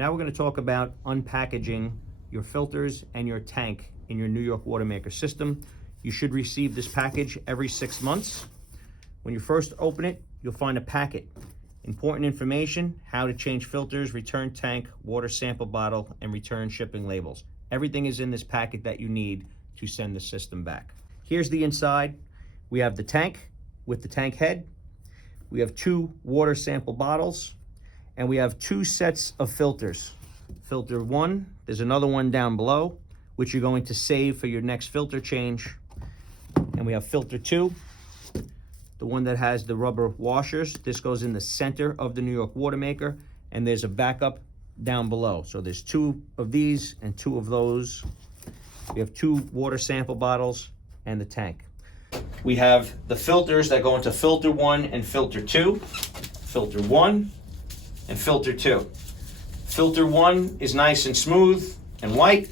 Now we're going to talk about unpackaging your filters and your tank in your New York Watermaker system. You should receive this package every 6 months. When you first open it, you'll find a packet. Important information, how to change filters, return tank, water sample bottle, and return shipping labels. Everything is in this packet that you need to send the system back. Here's the inside. We have the tank with the tank head. We have 2 water sample bottles, and we have 2 sets of filters. Filter 1, there's another one down below, which you're going to save for your next filter change. And we have filter 2, the one that has the rubber washers. This goes in the center of the New York Watermaker, and there's a backup down below. So there's 2 of these and 2 of those. We have 2 water sample bottles and the tank. We have the filters that go into filter 1 and filter 2, filter 1 and filter 2. Filter 1 is nice and smooth and white.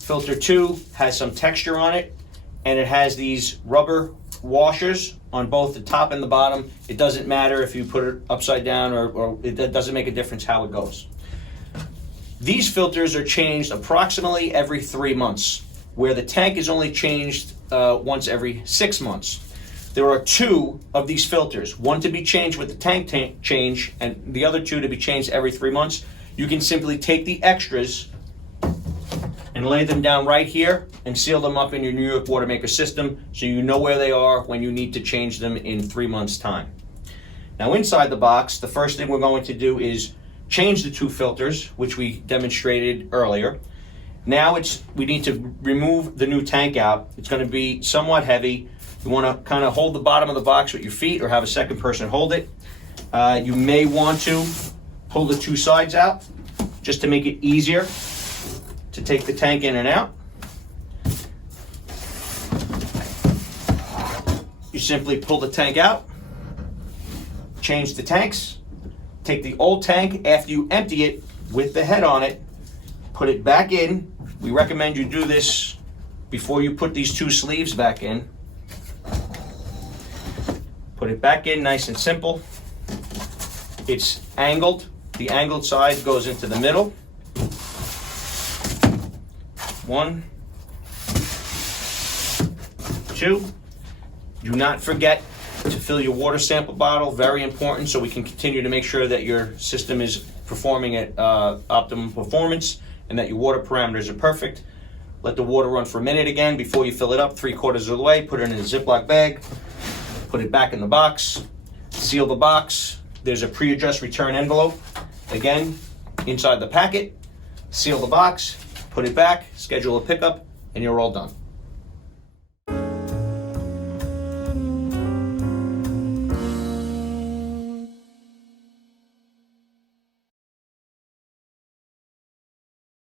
Filter 2 has some texture on it, and it has these rubber washers on both the top and the bottom. It doesn't matter if you put it upside down or it doesn't make a difference how it goes. These filters are changed approximately every 3 months, where the tank is only changed once every 6 months. There are 2 of these filters, one to be changed with the tank change and the other 2 to be changed every 3 months. You can simply take the extras and lay them down right here and seal them up in your New York Watermaker system so you know where they are when you need to change them in 3 months' time. Now inside the box, the first thing we're going to do is change the 2 filters, which we demonstrated earlier. Now we need to remove the new tank out. It's going to be somewhat heavy. You want to kind of hold the bottom of the box with your feet or have a second person hold it. You may want to pull the 2 sides out just to make it easier to take the tank in and out. You simply pull the tank out, change the tanks, take the old tank after you empty it with the head on it, put it back in. We recommend you do this before you put these 2 sleeves back in. Put it back in nice and simple. It's angled. The angled side goes into the middle. 1, 2. Do not forget to fill your water sample bottle, very important, so we can continue to make sure that your system is performing at optimum performance and that your water parameters are perfect. Let the water run for a minute again before you fill it up 3/4 of the way. Put it in a Ziploc bag, put it back in the box, seal the box. There's a pre-addressed return envelope, again, inside the packet. Seal the box, put it back, schedule a pickup, and you're all done.